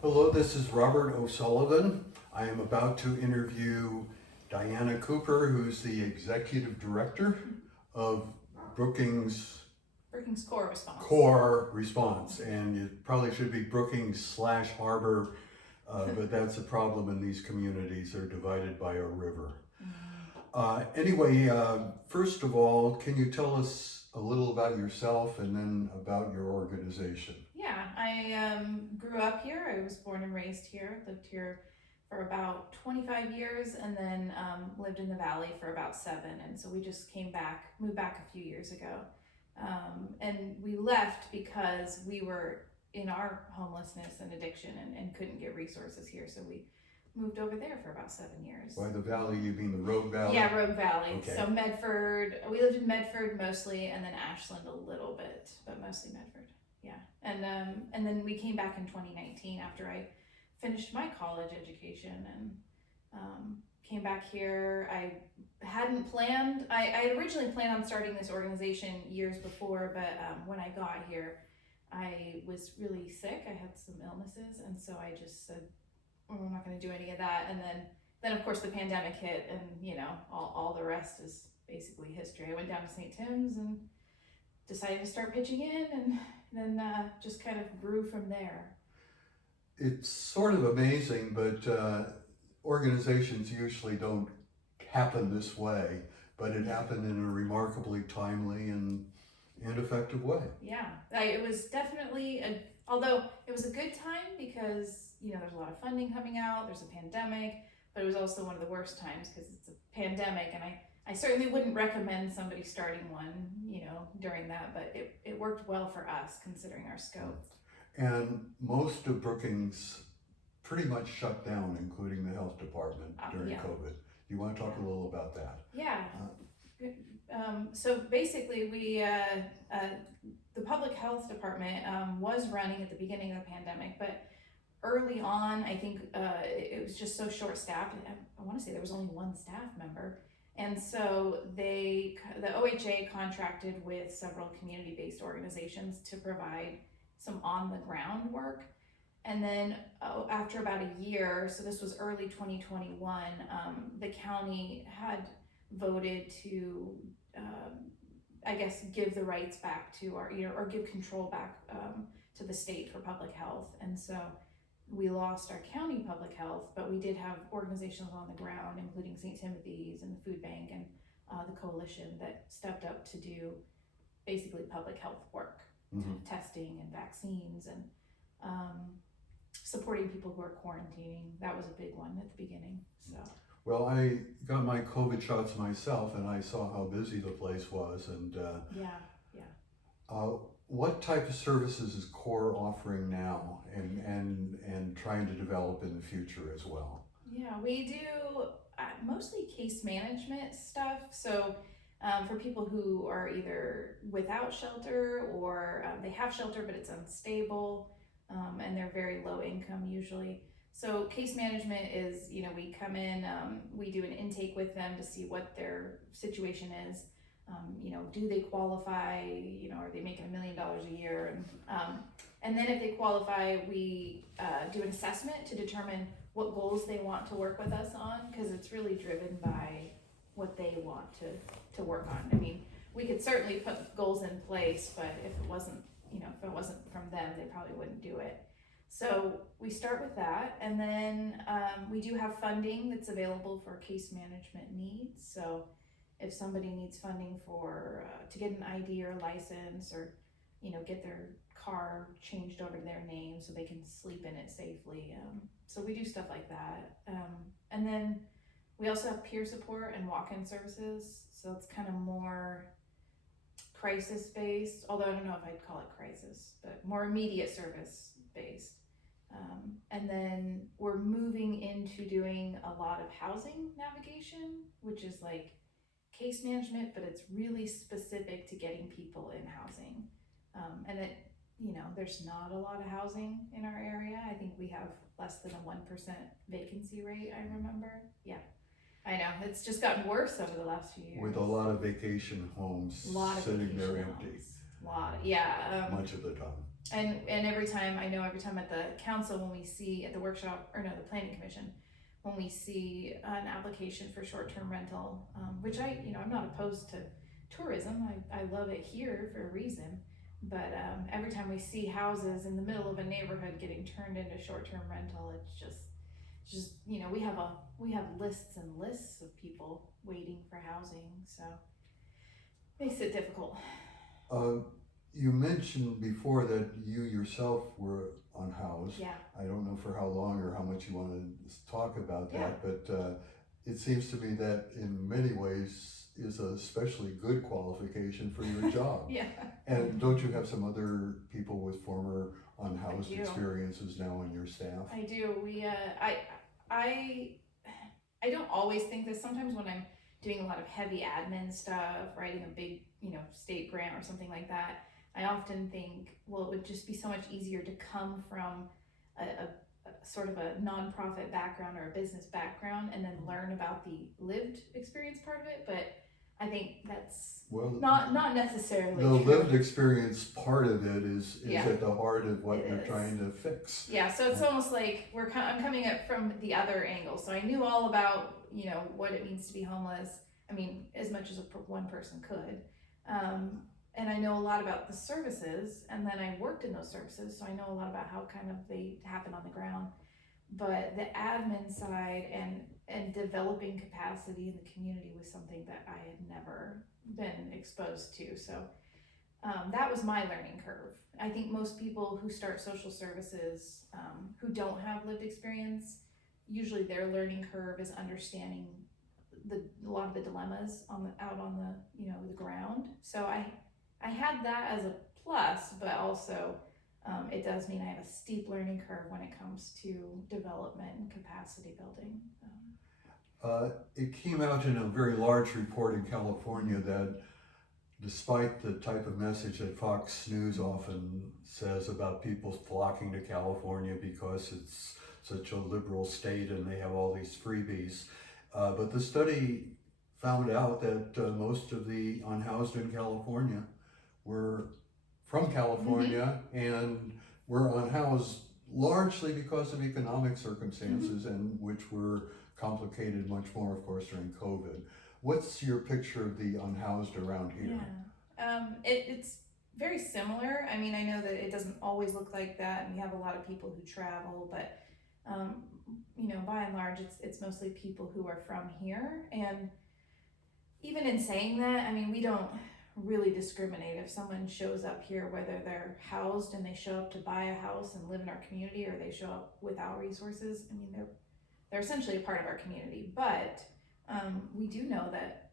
Hello, this is Robert O'Sullivan. I am about to interview Diana Cooper, who's the Executive Director of Brookings Brookings Core response. Core Response, and it probably should be Brookings/Harbor, but that's a problem in these communities. They're divided by a river. Anyway, first of all, can you tell us a little about yourself and then about your organization? Yeah, I grew up here. I was born and raised here, lived here for about 25 years, and then lived in the Valley for about 7. And so we just moved back a few years ago. And we left because we were in our homelessness and addiction and couldn't get resources here. So we moved over there for about 7 years. By the valley, you mean the Rogue Valley? Yeah, Rogue Valley. Okay. So Medford, we lived in Medford mostly, and then Ashland a little bit, but mostly Medford. Yeah, and then we came back in 2019 after I finished my college education and came back here. I hadn't planned. I had originally planned on starting this organization years before, but when I got here, I was really sick. I had some illnesses, and so I just said, I'm not going to do any of that. And then of course the pandemic hit, and all the rest is basically history. I went down to St. Tim's and decided to start pitching in, and then just kind of grew from there. It's sort of amazing, but organizations usually don't happen this way, but it happened in a remarkably timely and effective way. Yeah, it was definitely, although it was a good time because there's a lot of funding coming out, there's a pandemic, but it was also one of the worst times because it's a pandemic, and I certainly wouldn't recommend somebody starting one, during that, but it worked well for us considering our scope. And most of Brookings pretty much shut down, including the health department during COVID. Do you want to talk a little about that? Yeah. So basically the public health department was running at the beginning of the pandemic, but early on, I think it was just so short-staffed. I want to say there was only one staff member. And so the OHA contracted with several community-based organizations to provide some on-the-ground work. And then after about a year, so this was early 2021, the county had voted to, give the rights back to our, or give control back to the state for public health. And so we lost our county public health, but we did have organizations on the ground, including St. Timothy's and the Food Bank and the coalition that stepped up to do basically public health work, testing and vaccines and supporting people who are quarantining. That was a big one at the beginning. So. Well, I got my COVID shots myself, and I saw how busy the place was, and what type of services is CORE offering now and trying to develop in the future as well? Yeah, we do mostly case management stuff. So for people who are either without shelter or they have shelter but it's unstable and they're very low income usually. So case management is, we come in, we do an intake with them to see what their situation is. Do they qualify? Are they making $1 million a year? And then if they qualify, we do an assessment to determine what goals they want to work with us on, because it's really driven by what they want to work on. I mean, we could certainly put goals in place, but if it wasn't from them, they probably wouldn't do it. So we start with that, and then we do have funding that's available for case management needs. So if somebody needs funding for to get an ID or a license, or get their car changed over to their name so they can sleep in it safely, so we do stuff like that. And then we also have peer support and walk-in services, so it's kind of more crisis based, although I don't know if I'd call it crisis, but more immediate service based. And then we're moving into doing a lot of housing navigation, which is like case management, but it's really specific to getting people in housing. And it, there's not a lot of housing in our area. I think we have less than a 1% vacancy rate, I remember. Yeah, I know, it's just gotten worse over the last few years. With a lot of vacation homes sitting there empty. Much of the time. and every time at the council, when we see at the workshop, or no, the planning commission, when we see an application for short-term rental, which I'm not opposed to tourism. I love it here for a reason. But every time we see houses in the middle of a neighborhood getting turned into short-term rental, it's just we have lists and lists of people waiting for housing, so it makes it difficult. You mentioned before that you yourself were unhoused. Yeah. I don't know for how long or how much you want to talk about that, Yeah. but it seems to me that in many ways is a especially good qualification for your job. Yeah. And don't you have some other people with former unhoused I do. experiences now on your staff? I do. I don't always think this. Sometimes when I'm doing a lot of heavy admin stuff, writing a big, state grant or something like that, I often think, well, it would just be so much easier to come from a sort of a nonprofit background or a business background and then learn about the lived experience part of it. But I think that's not necessarily the true. lived experience part of it is Yeah. at the heart of what It you're is. trying to fix. Yeah, so it's almost like I'm coming at from the other angle. So I knew all about what it means to be homeless. I mean, as much as one person could, and I know a lot about the services. And then I worked in those services, so I know a lot about how kind of they happen on the ground. But the admin side and developing capacity in the community was something that I had never been exposed to. So that was my learning curve. I think most people who start social services who don't have lived experience, usually their learning curve is understanding a lot of the dilemmas out on the ground. So I had that as a plus, but also it does mean I have a steep learning curve when it comes to development and capacity building. It came out in a very large report in California that despite the type of message that Fox News often says about people flocking to California because it's such a liberal state and they have all these freebies, but the study found out that most of the unhoused in California were from California and were unhoused largely because of economic circumstances, and which were complicated much more, of course, during COVID. What's your picture of the unhoused around here? Yeah, it's very similar. I mean, I know that it doesn't always look like that, and we have a lot of people who travel, but by and large, it's mostly people who are from here. And even in saying that, I mean, we don't really discriminate. If someone shows up here, whether they're housed and they show up to buy a house and live in our community, or they show up without resources, I mean, they're essentially a part of our community. But we do know that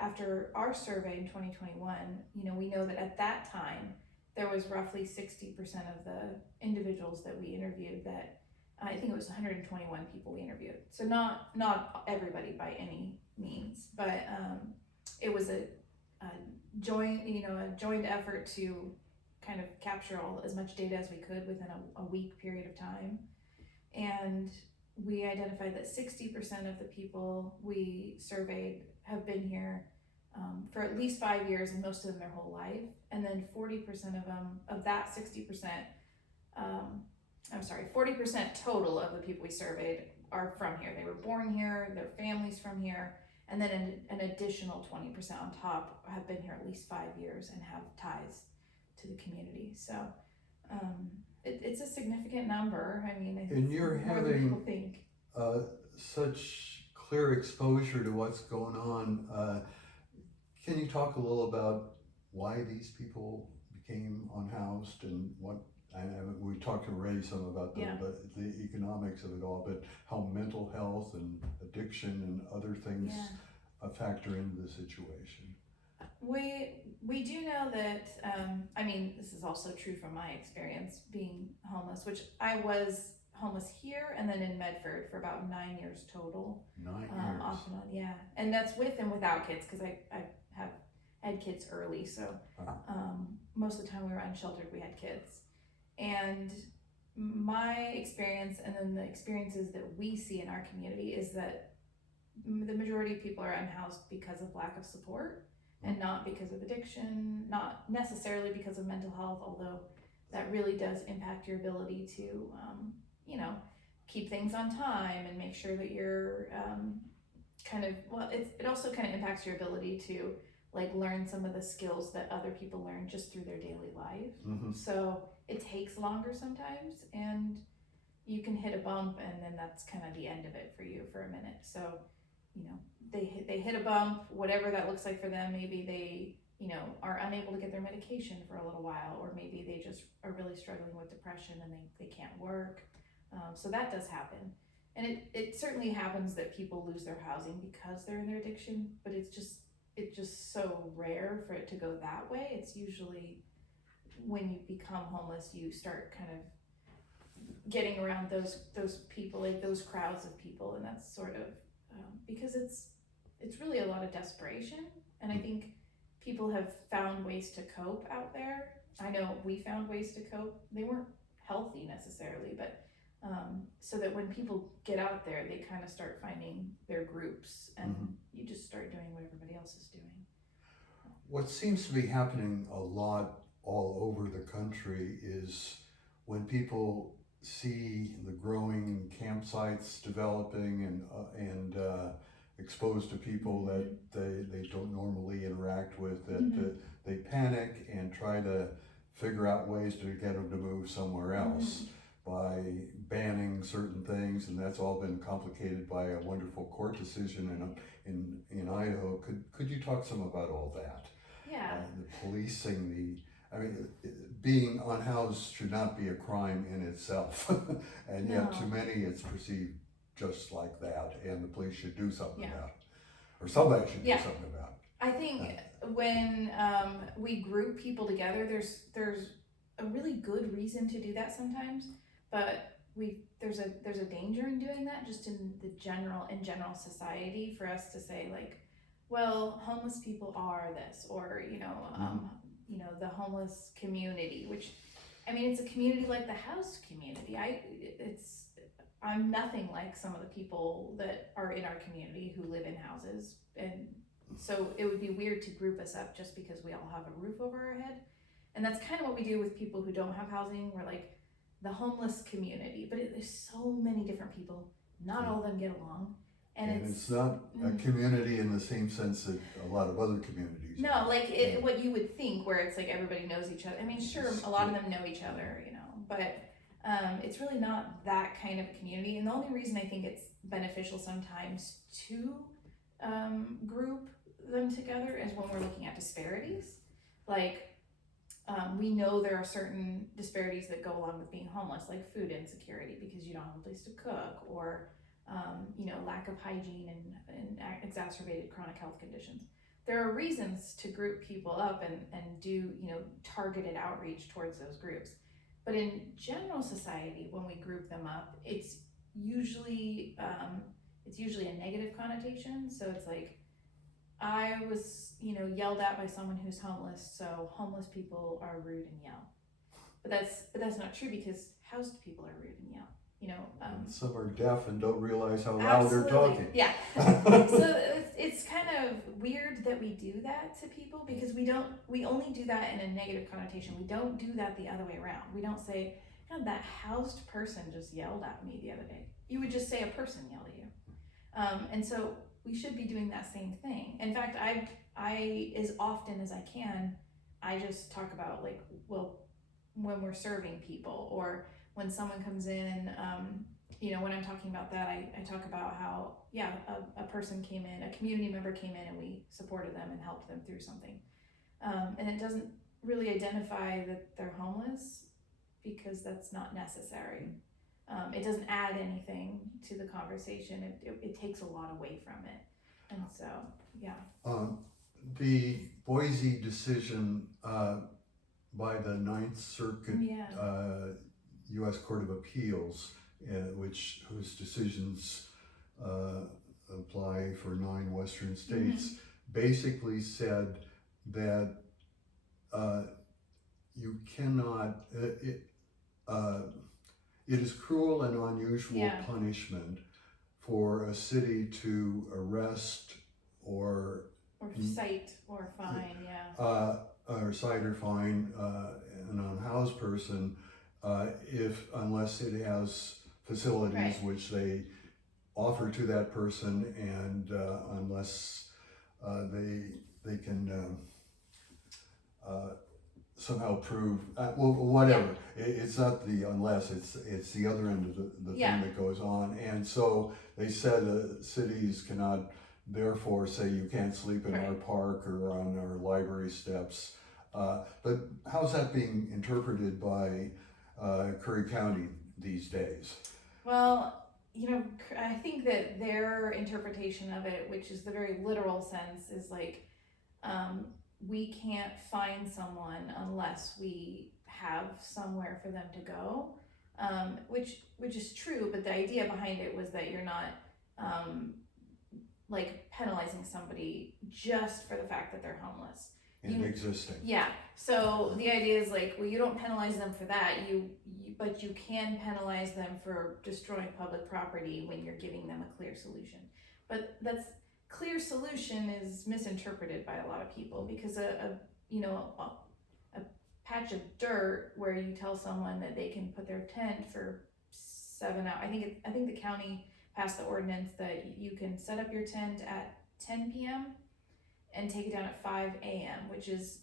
after our survey in 2021, we know that at that time there was roughly 60% of the individuals that we interviewed that I think it was 121 people we interviewed. So not everybody by any means, but it was a joint effort to kind of capture as much data as we could within a week period of time. And we identified that 60% of the people we surveyed have been here for at least 5 years, and most of them their whole life. And then 40% of them, of that 60%, 40% total of the people we surveyed are from here. They were born here, their families from here, and then an additional 20% on top have been here at least 5 years and have ties to the community. So it's a significant number. I mean, and you're more than people think. Such clear exposure to what's going on. Can you talk a little about why these people became unhoused and what? We talked already some about the economics of it all, but how mental health and addiction and other things factor into the situation. We do know that, I mean, this is also true from my experience being homeless, which I was homeless here and then in Medford for about 9 years total. 9 years? Off and on, yeah. And that's with and without kids, because I had kids early, so most of the time we were unsheltered, we had kids. And my experience, and then the experiences that we see in our community, is that the majority of people are unhoused because of lack of support and not because of addiction, not necessarily because of mental health, although that really does impact your ability to, you know, keep things on time and make sure that you're it also kind of impacts your ability to like learn some of the skills that other people learn just through their daily life. Mm-hmm. So it takes longer sometimes, and you can hit a bump, and then that's kind of the end of it for you for a minute. So, you know, they hit a bump, whatever that looks like for them. Maybe they, you know, are unable to get their medication for a little while, or maybe they just are really struggling with depression and they can't work. So that does happen. And it certainly happens that people lose their housing because they're in their addiction, but it's just so rare for it to go that way. It's usually when you become homeless, you start kind of getting around those people, like those crowds of people, and that's sort of because it's really a lot of desperation. And I think people have found ways to cope out there. I know we found ways to cope. They weren't healthy necessarily, but so that when people get out there, they kind of start finding their groups, and you just start doing what everybody else is doing. What seems to be happening a lot all over the country is when people see the growing campsites developing and exposed to people that they don't normally interact with, that they panic and try to figure out ways to get them to move somewhere else by banning certain things, and that's all been complicated by a wonderful court decision in Idaho. Could you talk some about all that? Yeah. The policing, being unhoused should not be a crime in itself, and yet to many it's perceived just like that, and the police should do something about it, or somebody should do something about it. I think when we group people together, there's a really good reason to do that sometimes, but there's a danger in doing that just in general society, for us to say like, well, homeless people are this, or you know, the homeless community, which I mean, it's a community like the house community. I'm nothing like some of the people that are in our community who live in houses, and so it would be weird to group us up just because we all have a roof over our head. And that's kind of what we do with people who don't have housing. We're like the homeless community, but there's so many different people. Not all of them get along. And it's not a community in the same sense that a lot of other communities no, are. like what you would think, where it's like everybody knows each other. I mean, sure, a lot of them know each other, you know, but it's really not that kind of a community. And the only reason I think it's beneficial sometimes to group them together is when we're looking at disparities. Like we know there are certain disparities that go along with being homeless, like food insecurity because you don't have a place to cook, or you know, lack of hygiene and exacerbated chronic health conditions. There are reasons to group people up and do, you know, targeted outreach towards those groups. But in general society, when we group them up, it's usually a negative connotation. So it's like, I was, you know, yelled at by someone who's homeless, so homeless people are rude and yell. But that's not true, because housed people are rude and yell. You know, some are deaf and don't realize how loud they're talking. Yeah. So it's kind of weird that we do that to people, because we only do that in a negative connotation. We don't do that the other way around. We don't say, you know, that housed person just yelled at me the other day. You would just say a person yelled at you. And so we should be doing that same thing. In fact, I as often as I can, I just talk about like, well, when we're serving people, or when someone comes in, you know, when I'm talking about that, I talk about how, a person came in, a community member came in, and we supported them and helped them through something. And it doesn't really identify that they're homeless, because that's not necessary. It doesn't add anything to the conversation. It takes a lot away from it. And so, the Boise decision by the Ninth Circuit U.S. Court of Appeals, whose decisions apply for 9 Western states, basically said that you cannot. It is cruel and unusual punishment for a city to arrest or cite or fine, or cite or fine an unhoused person unless it has facilities Right. which they offer to that person, and unless they can somehow prove well, whatever. It's not the unless, it's the other end of the Yeah. thing that goes on. And so they said cities cannot therefore say you can't sleep in our Right. park or on our library steps. But how's that being interpreted by Curry County these days? Well, I think that their interpretation of it, which is the very literal sense, is like, we can't find someone unless we have somewhere for them to go, which is true. But the idea behind it was that you're not like penalizing somebody just for the fact that they're homeless. And existing. Yeah. So the idea is like, well, you don't penalize them for that. But you can penalize them for destroying public property when you're giving them a clear solution. But that's clear solution is misinterpreted by a lot of people, because a patch of dirt where you tell someone that they can put their tent for 7 hours. I think the county passed the ordinance that you can set up your tent at 10 p.m. and take it down at 5 a.m., which is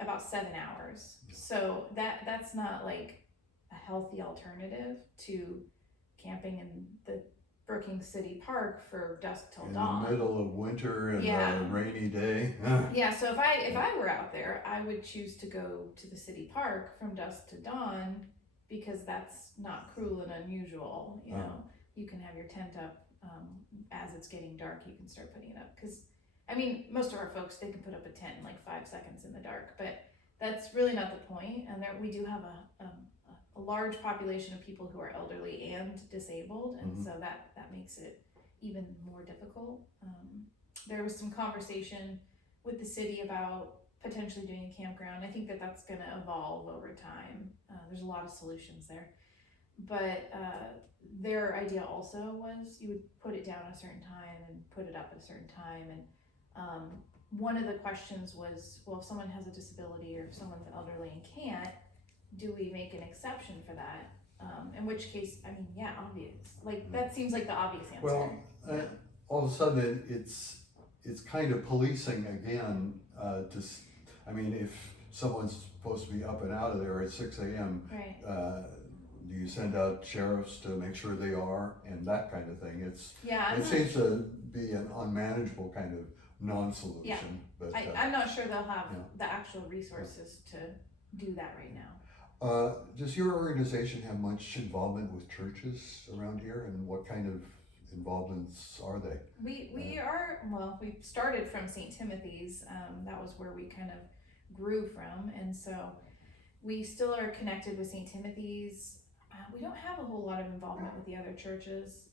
about 7 hours. So that's not like a healthy alternative to camping in the Brookings City Park for dusk till dawn. In the middle of winter and Yeah. a rainy day. Yeah, so if I were out there, I would choose to go to the city park from dusk to dawn, because that's not cruel and unusual. You can have your tent up as it's getting dark. You can start putting it up, because most of our folks, they can put up a tent in like 5 seconds in the dark, but that's really not the point. And there we do have a large population of people who are elderly and disabled, and so that makes it even more difficult. There was some conversation with the city about potentially doing a campground. I think that that's going to evolve over time. There's a lot of solutions there, but their idea also was you would put it down at a certain time and put it up at a certain time. And one of the questions was, well, if someone has a disability or if someone's elderly and can't, do we make an exception for that? In which case, yeah, obvious. Like, that seems like the obvious answer. Well, all of a sudden it's kind of policing again. If someone's supposed to be up and out of there at 6 a.m., right. Do you send out sheriffs to make sure they are, and that kind of thing? It seems to be an unmanageable kind of non-solution. Yeah. But I'm not sure they'll have the actual resources to do that right now. Does your organization have much involvement with churches around here, and what kind of involvements are they? We started from St. Timothy's. That was where we kind of grew from, and so we still are connected with St. Timothy's. We don't have a whole lot of involvement with the other churches.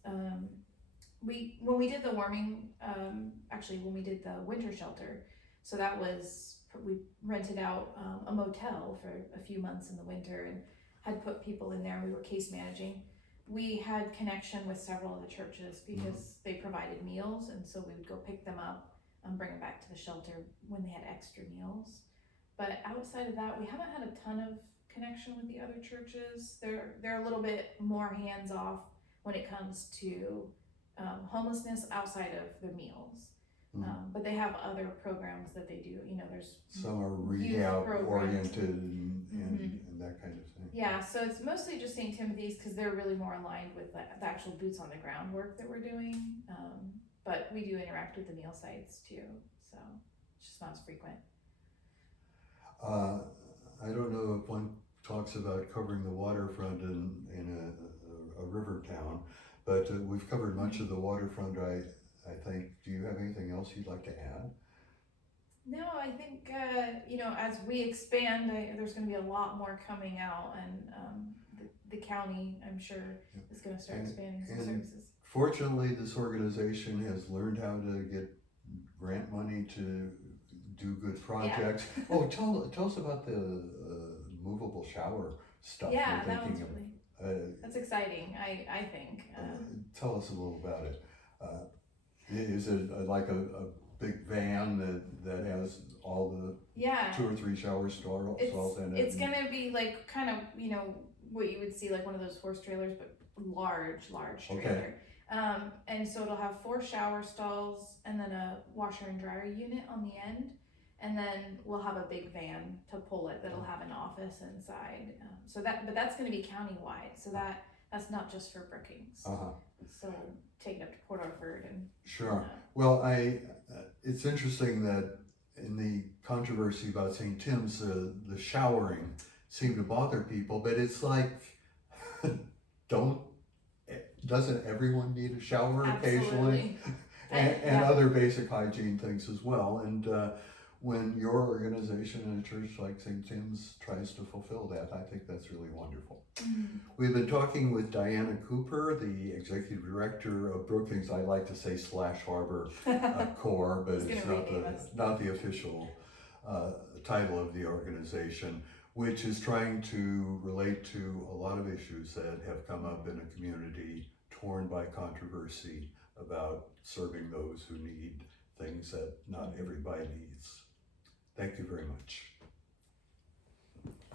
When we did the warming, when we did the winter shelter, so that was, we rented out a motel for a few months in the winter and had put people in there. We were case managing. We had connection with several of the churches because they provided meals, and so we would go pick them up and bring them back to the shelter when they had extra meals. But outside of that, we haven't had a ton of connection with the other churches. They're a little bit more hands off when it comes to homelessness outside of the meals. But they have other programs that they do. There's some are rehab oriented and that kind of thing. Yeah, so it's mostly just St. Timothy's because they're really more aligned with the actual boots on the ground work that we're doing. But we do interact with the meal sites too, so it's just not as frequent. I don't know if one talks about covering the waterfront in a river town, but we've covered much of the waterfront, I think. Do you have anything else you'd like to add? No, I think, as we expand, there's going to be a lot more coming out, and the county, I'm sure, is going to start expanding some services. Fortunately, this organization has learned how to get grant money to do good projects. Yeah. Oh, tell us about the movable shower stuff. Yeah, that one's really, that's exciting, I think. Tell us a little about it. Is it like a big van that has all the Yeah. 2 or 3 shower stalls in it. It's gonna be like kind of, what you would see like one of those horse trailers, but large trailer. Okay. And so it'll have 4 shower stalls and then a washer and dryer unit on the end. And then we'll have a big van to pull it that'll have an office inside. But that's gonna be countywide. So that's not just for Brookings. Uh-huh. So we'll take it up to Port Orford and. Sure. Well, it's interesting that in the controversy about St. Tim's, the showering seemed to bother people, but it's like, doesn't everyone need a shower occasionally? And other basic hygiene things as well. And when your organization in a church like St. Tim's tries to fulfill that, I think that's really wonderful. Mm-hmm. We've been talking with Diana Cooper, the executive director of Brookings. I like to say /Harbor Core, but it's not the official title of the organization, which is trying to relate to a lot of issues that have come up in a community torn by controversy about serving those who need things that not everybody needs. Thank you very much.